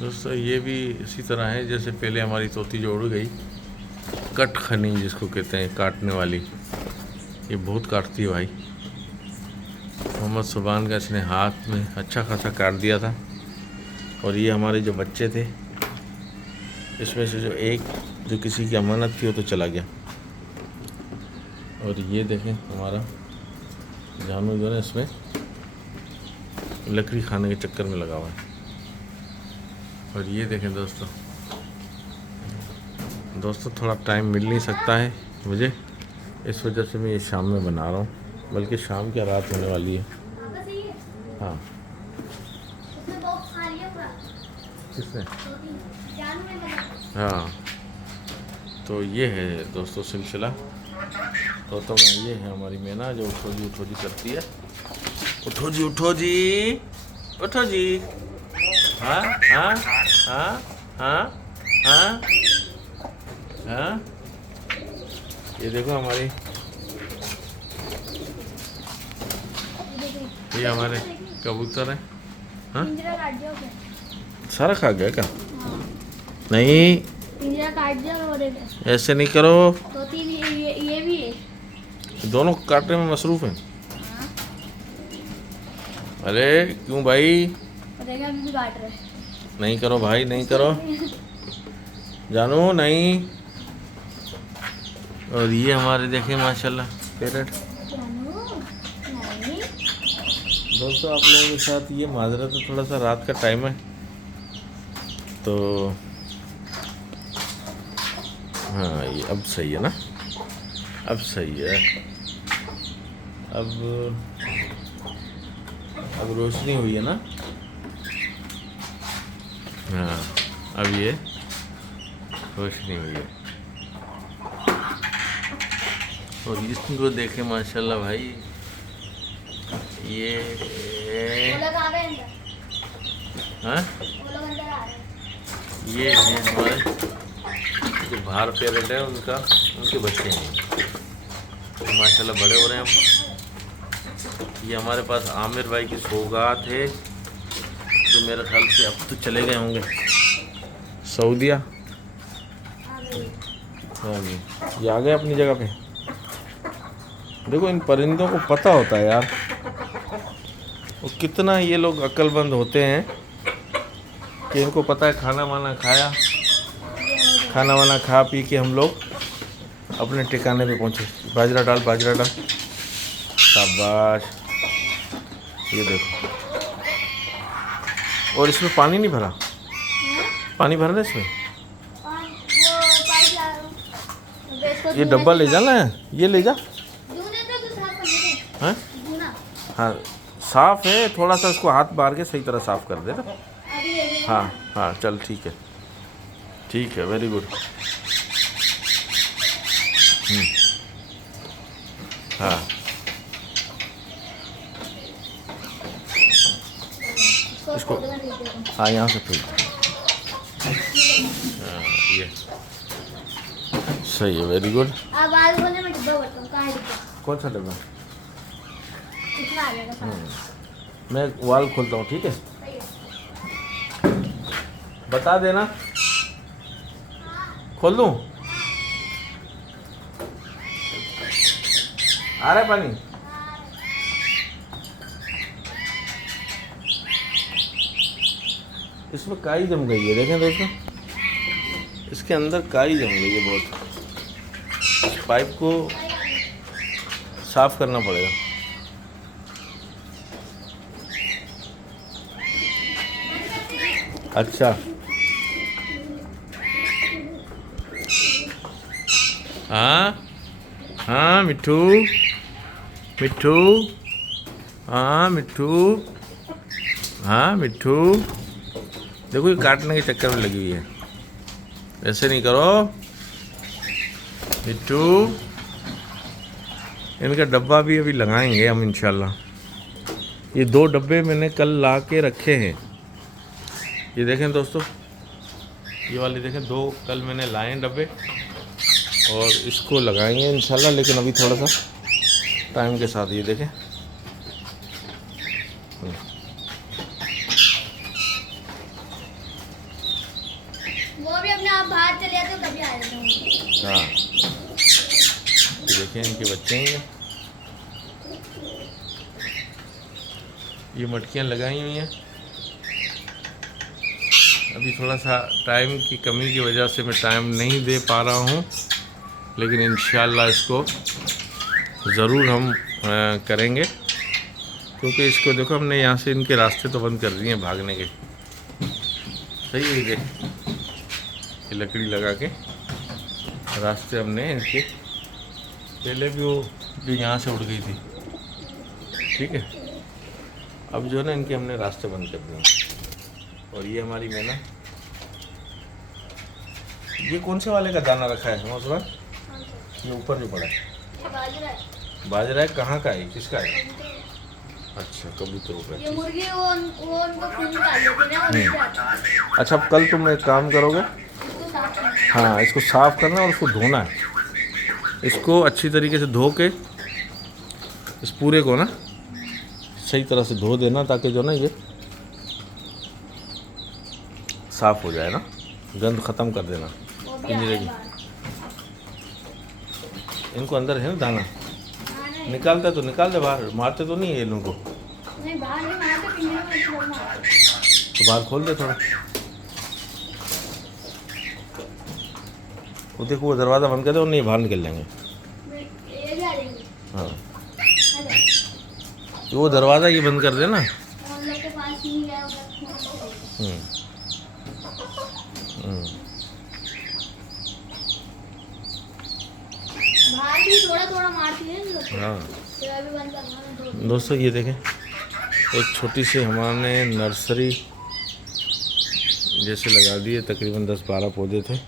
दोस्तों ये भी इसी तरह है जैसे पहले हमारी तोती जो उड़ गई, कटखनी जिसको कहते हैं, काटने वाली, ये बहुत काटती है भाई। मोहम्मद सुबान का इसने हाथ में अच्छा खासा काट दिया था। और ये हमारे जो बच्चे थे, इसमें से जो एक जो किसी की अमानत थी वो तो चला गया। और ये देखें हमारा जानू जो है इसमें लकड़ी खाने के चक्कर में लगा हुआ है। और ये देखें दोस्तों थोड़ा टाइम मिल नहीं सकता है मुझे, इस वजह से मैं ये शाम में बना रहा हूँ, बल्कि शाम की रात होने वाली है। हाँ किसने? हाँ तो ये है दोस्तों सिलसिला तोतों का। ये है हमारी मैना जो उठो जी करती है। उठो जी उठो जी उठो जी। हाँ हाँ हाँ हाँ हाँ हाँ। ये देखो हमारी, ये हमारे कबूतर हैं। हाँ सारा खा गया क्या? नहीं काट दिया। ऐसे नहीं करो, तो तीन ये भी है। दोनों काटने में मसरूफ हैं। हाँ। अरे क्यों भाई? देखा अभी भी काट रहे। नहीं करो भाई, नहीं करो जानू, नहीं। और ये हमारे देखें माशाल्लाह पैरट। दोस्तों आप लोगों के साथ ये माजरा तो थोड़ा सा रात का टाइम है तो हाँ ये अब सही है ना, अब सही है। अब रोशनी हुई है ना। हाँ अब ये रोशनी हुई है। और इसको देखे माशाल्लाह भाई, ये हाँ ये है हमारे जो बाहर पैरेट है उनके बच्चे हैं, तो माशाल्लाह बड़े हो रहे हैं अब। ये हमारे पास आमिर भाई की सौगात है जो मेरे ख्याल से अब तो चले गए होंगे सऊदीया। ये आ गए अपनी जगह पे। देखो इन परिंदों को पता होता है यार, वो कितना ये लोग अक्लमंद होते हैं कि इनको पता है खाना वाना खाया, खाना वाना खा पी के हम लोग अपने ठिकाने पे पहुँचे। बाजरा डाल शाबाश। ये देखो, और इसमें पानी नहीं भरा, पानी भरना इसमें। ये डब्बा ले जाना है, ये ले जा। हाँ हाँ साफ़ है, थोड़ा सा इसको हाथ मार के सही तरह साफ़ कर दे ना। हाँ हाँ चल ठीक है वेरी गुड। हाँ इसको हाँ यहाँ से फेंक। हाँ ये सही है, वेरी गुड। कौन सा डब्बा? मैं वाल खोलता हूँ, ठीक है? बता देना, खोल दूँ? आ रहा है पानी? इसमें काई जम गई है, देखें दोस्तों, इसके अंदर काई जम गई है बहुत। पाइप को साफ करना पड़ेगा। अच्छा हाँ हाँ मिट्ठू हाँ मिट्ठू देखो ये काटने के चक्कर में लगी हुई है, ऐसे नहीं करो मिट्ठू। इनका डब्बा भी अभी लगाएंगे हम इंशाल्लाह। ये 2 डब्बे मैंने कल ला के रखे हैं, ये देखें दोस्तों, ये वाले देखें 2 कल मैंने लाए हैं डब्बे, और इसको लगाएंगे इंशाल्लाह, लेकिन अभी थोड़ा सा टाइम के साथ। ये देखें आप बाहर चले जाते हो कभी आ जाता हूँ। हाँ, देखिए इनके बच्चे हैं ये मटकियाँ लगाई हुई हैं। अभी थोड़ा सा टाइम की कमी की वजह से मैं टाइम नहीं दे पा रहा हूँ, लेकिन इंशाल्लाह इसको ज़रूर हम करेंगे, क्योंकि इसको देखो हमने यहाँ से इनके रास्ते तो बंद कर दिए हैं भागने के। सही है ये लकड़ी लगा के रास्ते हमने इनके, पहले भी वो जो यहाँ से उड़ गई थी, ठीक है। अब जो है ना इनके हमने रास्ते बंद कर दिए। और ये हमारी मैना, ये कौन से वाले का दाना रखा है मौसम? ये ऊपर जो पड़ा है बाजरा है। बाजरा है। कहाँ का है, किसका है? अच्छा, कबूतरों का। ये मुर्गी वो उनको खून निकाल देते हैं ना, उनसे आता है। अच्छा, अब कल तुम एक काम करोगे, इसको साफ करना है। हाँ इसको साफ़ करना और उसको धोना है। इसको अच्छी तरीके से धो के इस पूरे को ना सही तरह से धो देना, ताकि जो ना ये साफ़ हो जाए ना, गंद ख़त्म कर देना वो भी पिंजरे आ की। रहा है इनको अंदर है ना दाना, बाहर। निकालता तो निकाल दे बाहर, मारते तो नहीं है इनको। नहीं बाहर नहीं मारते, पिंजरे में छोड़ना। तो बाहर खोल दे थोड़ा। वो देखो वो दरवाज़ा बंद कर दे और नहीं बाहर निकल जाएंगे। ये भी आ जाएंगे। हाँ, आ जाओ। तो वो दरवाज़ा ये बंद कर दे ना। हम लोग के पास नहीं गया उधर। बाहर भी थोड़ा थोड़ा मारती है इन लोग को। हाँ तो अभी बंद करना है, दो। दोस्तों, ये देखें एक छोटी सी हमारे नर्सरी जैसे लगा दिए, तकरीबन 10-12 पौधे थे।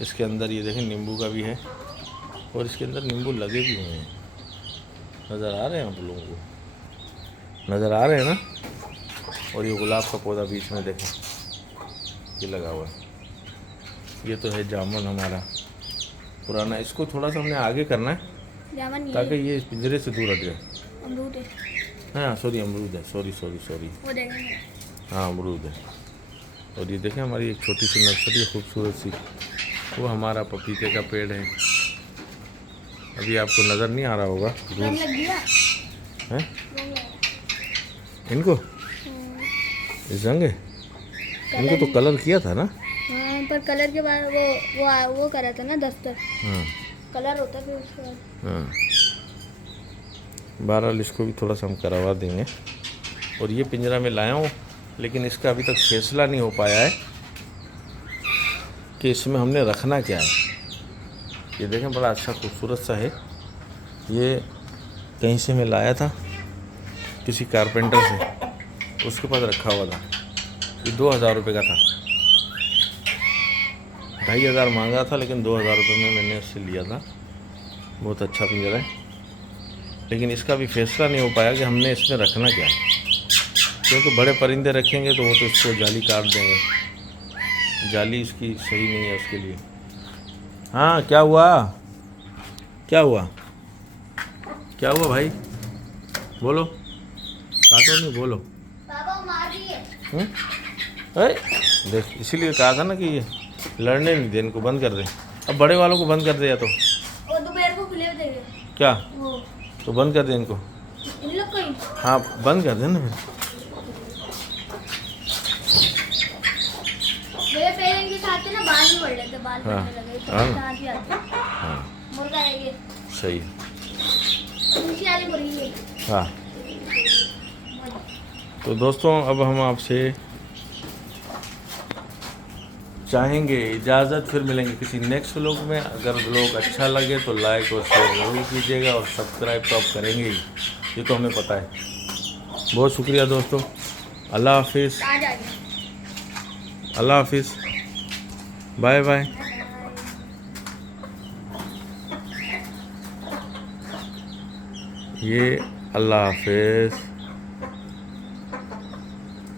इसके अंदर ये देखें नींबू का भी है, और इसके अंदर नींबू लगे भी हुए हैं। नज़र आ रहे हैं आप लोगों को? नज़र आ रहे हैं ना। और ये गुलाब का पौधा बीच में देखें, ये लगा हुआ है। ये तो है जामुन हमारा पुराना, इसको थोड़ा सा हमने आगे करना है जामुन नहीं ताकि है, ये इस पिंजरे से दूर हट जाए। अमरूद है। हाँ सॉरी, अमरूद है, सॉरी। वो देखेंगे। हाँ अमरूद है। और ये देखें हमारी एक छोटी सी नर्सरी है खूबसूरत सी, वो हमारा पपीते का पेड़ है। अभी आपको नज़र नहीं आ रहा होगा रंग दूर लग गया। है रंग लगा। इनको, इस रंग है इनको तो कलर किया था ना। हाँ, पर कलर के बाद वो करा था ना दस्तर। हाँ कलर होता है फिर उसके बाद। हाँ, बहरहाल इसको भी थोड़ा सा हम करवा देंगे। और ये पिंजरा में लाया हूँ, लेकिन इसका अभी तक फैसला नहीं हो पाया है कि इसमें हमने रखना क्या है। ये देखें बड़ा अच्छा खूबसूरत सा है। ये कहीं से मैं लाया था, किसी कारपेंटर से, उसके पास रखा हुआ था। ये 2000 रुपये का था, 2500 मांगा था, लेकिन 2000 रुपये में मैंने उससे लिया था। बहुत अच्छा पिंजरा है, लेकिन इसका भी फैसला नहीं हो पाया कि हमने इसमें रखना क्या है, क्योंकि बड़े परिंदे रखेंगे तो वो तो इसको जाली काट देंगे। जाली इसकी सही नहीं है उसके लिए। हाँ क्या हुआ, क्या हुआ, क्या हुआ भाई, बोलो, काटो नहीं, बोलो। पापा वो मार रही है। अरे देख, इसीलिए कहा था ना कि ये लड़ने नहीं दे, इनको बंद कर दे। अब बड़े वालों को बंद कर दे, या तो वो दोपहर को खुले देंगे क्या, वो तो बंद कर दे इनको। इन लोग को ही। हाँ बंद कर दे ना फिर। मेरे पहले इनके साथ थे ना, बाल भी बढ़ लेते, बाल हाँ, बढ़ने लगे तो हाँ। साथ ही आते। हाँ मुर्गा है ये, सही है। दूसरी वाली मुर्गी है। हाँ तो दोस्तों, अब हम आपसे चाहेंगे इजाज़त, फिर मिलेंगे किसी नेक्स्ट व्लॉग में। अगर व्लॉग अच्छा लगे तो लाइक और शेयर ज़रूर कीजिएगा, और सब्सक्राइब तो आप करेंगे ही, ये तो हमें पता है। बहुत शुक्रिया दोस्तों, अल्लाह हाफिज़, आ जाएगी। अल्लाह हाफिज़, बाय बाय। ये अल्लाह हाफिज़।